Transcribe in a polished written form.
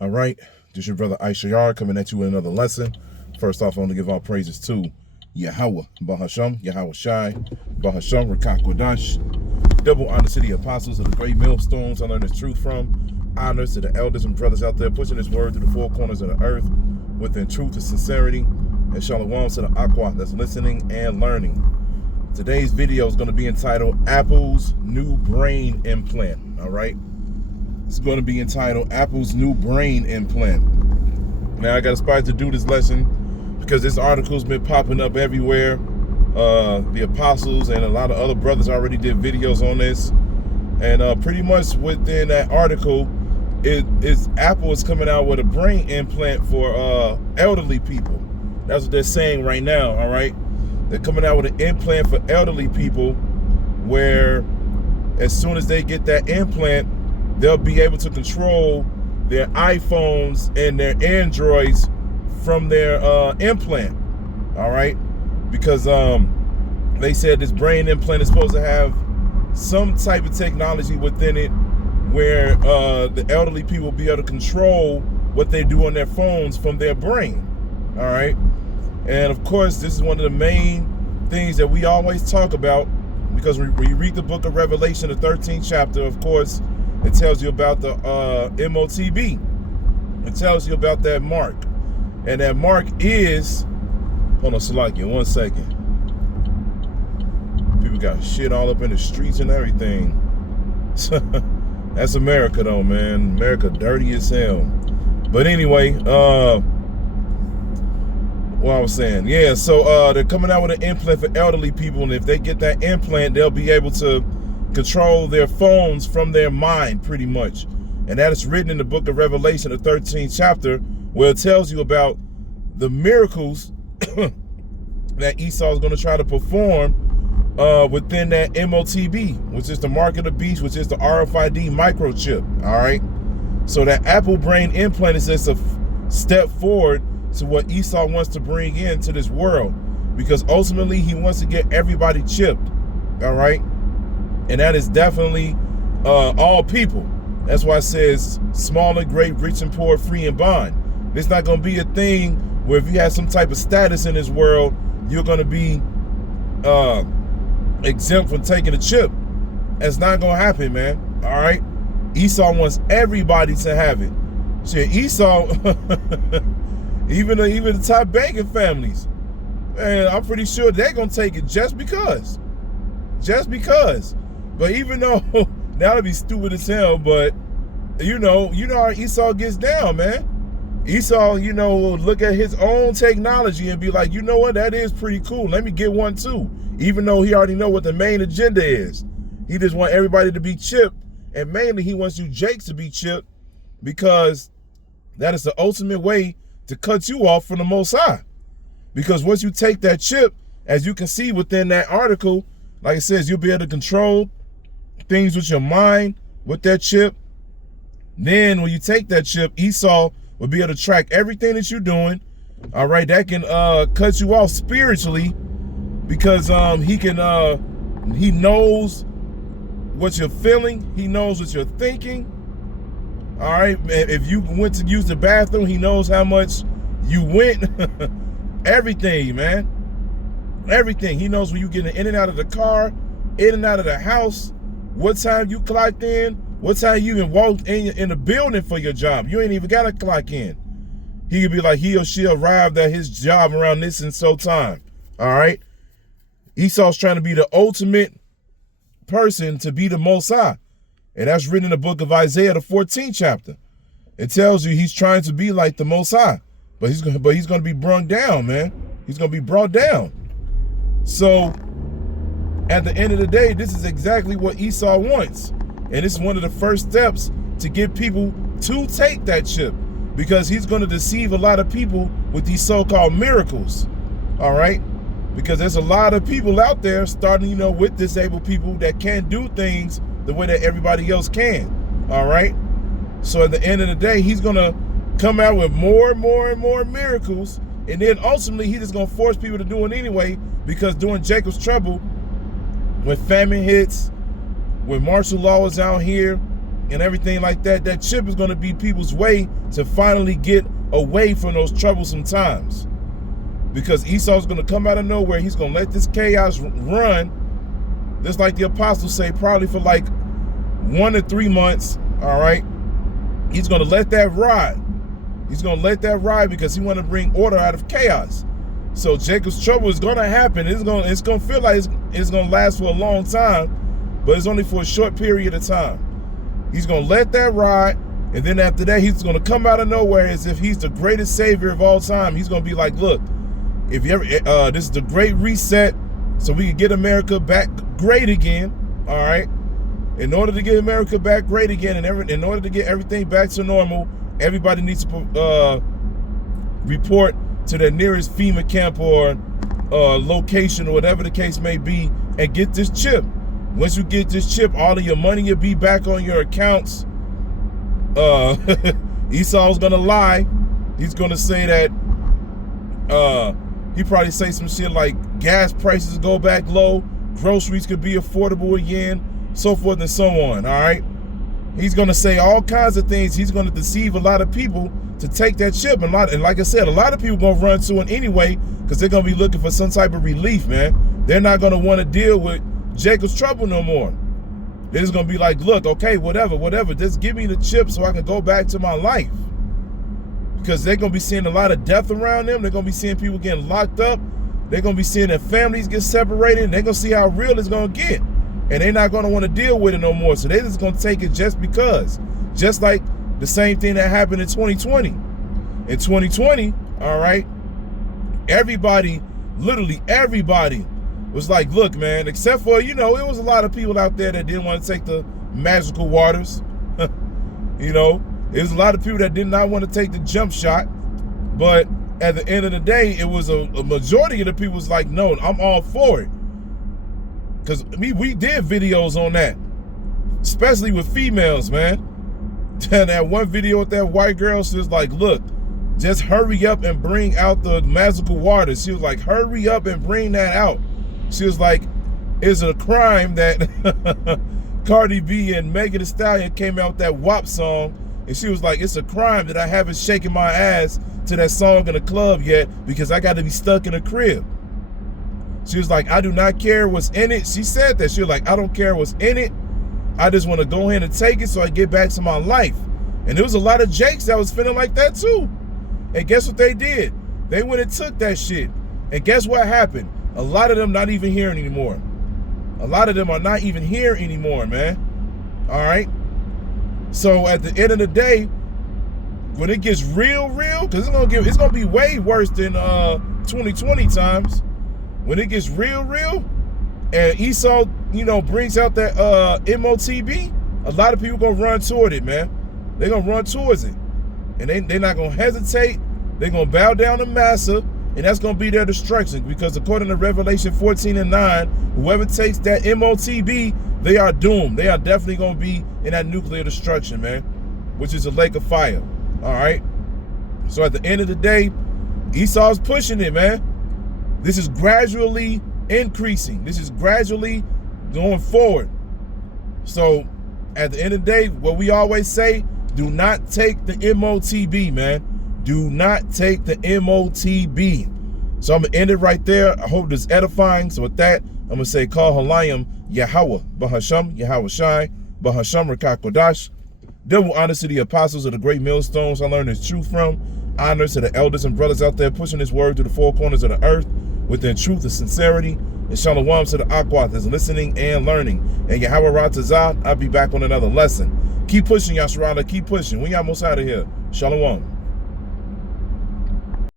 All right, this your brother Issachar coming at you with another lesson. First off, I want to give all praises to Yahweh, Bahasham, Yahweh Shai, Bahasham, Rachaa Kodash. Double honor to the apostles of the great millstones I learned this truth from. Honors to the elders and brothers out there pushing this word to the four corners of the earth within truth and sincerity. And shalom to the aqua that's listening and learning. Today's video is going to be entitled Apple's New Brain Implant. All right. It's going to be entitled Apple's New Brain Implant. Now, I got inspired to do this lesson because this article's been popping up everywhere. The apostles and a lot of other brothers already did videos on this. And pretty much within that article, Apple is coming out with a brain implant for elderly people. That's what they're saying right now, all right? They're coming out with an implant for elderly people where as soon as they get that implant, they'll be able to control their iPhones and their Androids from their implant, all right? Because they said this brain implant is supposed to have some type of technology within it where the elderly people will be able to control what they do on their phones from their brain, all right? And of course, this is one of the main things that we always talk about because when you read the book of Revelation, the 13th chapter, of course, it tells you about the MOTB. It tells you about that mark. And that mark is, hold on, Salakia, 1 second. People got shit all up in the streets and everything. That's America though, man. America dirty as hell. But anyway, what I was saying, yeah, so they're coming out with an implant for elderly people, and if they get that implant, they'll be able to control their phones from their mind, pretty much. And that is written in the book of Revelation, the 13th chapter, where it tells you about the miracles that Esau is going to try to perform within that MOTB, which is the mark of the beast, which is the RFID microchip, all right? So that Apple brain implant is just a step forward to what Esau wants to bring into this world, because ultimately he wants to get everybody chipped, all right? And that is definitely all people. That's why it says small and great, rich and poor, free and bond. It's not going to be a thing where if you have some type of status in this world, you're going to be exempt from taking a chip. That's not going to happen, man. All right? Esau wants everybody to have it. Shit, Esau, even the top banking families, man, I'm pretty sure they're going to take it just because. Just because. But even though, that'd be stupid as hell, but you know how Esau gets down, man. Esau, will look at his own technology and be like, you know what, that is pretty cool. Let me get one too. Even though he already know what the main agenda is. He just want everybody to be chipped, and mainly he wants you Jakes to be chipped because that is the ultimate way to cut you off from the Most High. Because once you take that chip, as you can see within that article, like it says, you'll be able to control things with your mind with that chip. Then when you take that chip, Esau will be able to track everything that you're doing. All right, that can cut you off spiritually because he knows what you're feeling. He knows what you're thinking. All right, if you went to use the bathroom, he knows how much you went. Everything, man. Everything. He knows when you getting in and out of the car, in and out of the house, what time you clocked in, what time you even walked in the building for your job. You ain't even got to clock in. He could be like, he or she arrived at his job around this and so time. All right. Esau's trying to be the ultimate person to be the Most High. And that's written in the book of Isaiah, the 14th chapter. It tells you he's trying to be like the Most High, but he's going to be brought down, man. He's going to be brought down. So at the end of the day, this is exactly what Esau wants. And this is one of the first steps to get people to take that chip, because he's going to deceive a lot of people with these so-called miracles. All right? Because there's a lot of people out there starting, with disabled people that can't do things the way that everybody else can. All right? So at the end of the day, he's going to come out with more and more and more miracles. And then ultimately, he's just going to force people to do it anyway, because during Jacob's trouble, when famine hits, when martial law is out here, and everything like that, that chip is going to be people's way to finally get away from those troublesome times. Because Esau's going to come out of nowhere. He's going to let this chaos run, just like the apostles say, probably for like 1 to 3 months, all right? He's going to let that ride. He's going to let that ride because he want to bring order out of chaos. So Jacob's trouble is going to happen. It's going to feel like it's going to last for a long time, but it's only for a short period of time. He's going to let that ride, and then after that, he's going to come out of nowhere as if he's the greatest savior of all time. He's going to be like, look, if you ever, this is the great reset, so we can get America back great again, all right? In order to get America back great again, and in order to get everything back to normal, everybody needs to report to their nearest FEMA camp or location or whatever the case may be, and get this chip. Once you get this chip, all of your money will be back on your accounts. Esau's gonna lie. He's gonna say that he probably say some shit like gas prices go back low, groceries could be affordable again, so forth and so on, all right? He's gonna say all kinds of things. He's gonna deceive a lot of people to take that chip. And like I said, a lot of people gonna run to it anyway because they're gonna be looking for some type of relief, man. They're not gonna wanna deal with Jacob's trouble no more. They're just gonna be like, look, okay, whatever, just give me the chip so I can go back to my life. Because they're gonna be seeing a lot of death around them. They're gonna be seeing people getting locked up. They're gonna be seeing their families get separated. And they're gonna see how real it's gonna get. And they're not gonna wanna deal with it no more. So they're just gonna take it just because. Just like the same thing that happened in 2020. In 2020, all right, everybody, literally everybody, was like, look, man, except for, it was a lot of people out there that didn't want to take the magical waters. There's a lot of people that did not want to take the jump shot. But at the end of the day, it was a majority of the people was like, no, I'm all for it. Because we did videos on that, especially with females, man. And that one video with that white girl, she was like, look, just hurry up and bring out the magical waters. She was like, hurry up and bring that out. She was like, it's a crime that Cardi B and Megan Thee Stallion came out with that WAP song. And she was like, it's a crime that I haven't shaken my ass to that song in the club yet because I got to be stuck in a crib. She was like, I do not care what's in it. She said that. She was like, I don't care what's in it. I just want to go ahead and take it so I get back to my life. And there was a lot of Jakes that was feeling like that too. And guess what they did? They went and took that shit. And guess what happened? A lot of them not even here anymore. A lot of them are not even here anymore, man. All right? So at the end of the day, when it gets real, because it's gonna be way worse than 2020 times. When it gets real, and Esau, brings out that MOTB, a lot of people gonna run toward it, man. They're gonna run towards it. And they're not gonna hesitate. They're gonna bow down to Manasseh, and that's gonna be their destruction. Because according to Revelation 14:9, whoever takes that MOTB, they are doomed. They are definitely gonna be in that nuclear destruction, man, which is a lake of fire. All right. So at the end of the day, Esau's pushing it, man. This is gradually increasing. This is gradually going forward. So at the end of the day, what we always say, do not take the MOTB, man. Do not take the MOTB. So I'm going to end it right there. I hope this is edifying. So with that, I'm going to say, Call Halayim Yahweh, Bahasham, Yahweh Shai, Bahasham Rachaa Kodash. Double honor to the apostles of the great millstones I learned this truth from. Honor to the elders and brothers out there pushing this word to the four corners of the earth within truth and sincerity. And shalom to the Aquath that's listening and learning. And Yahweh Ratazah, I'll be back on another lesson. Keep pushing, Yasharala. Keep pushing. We almost out of here. Shalom.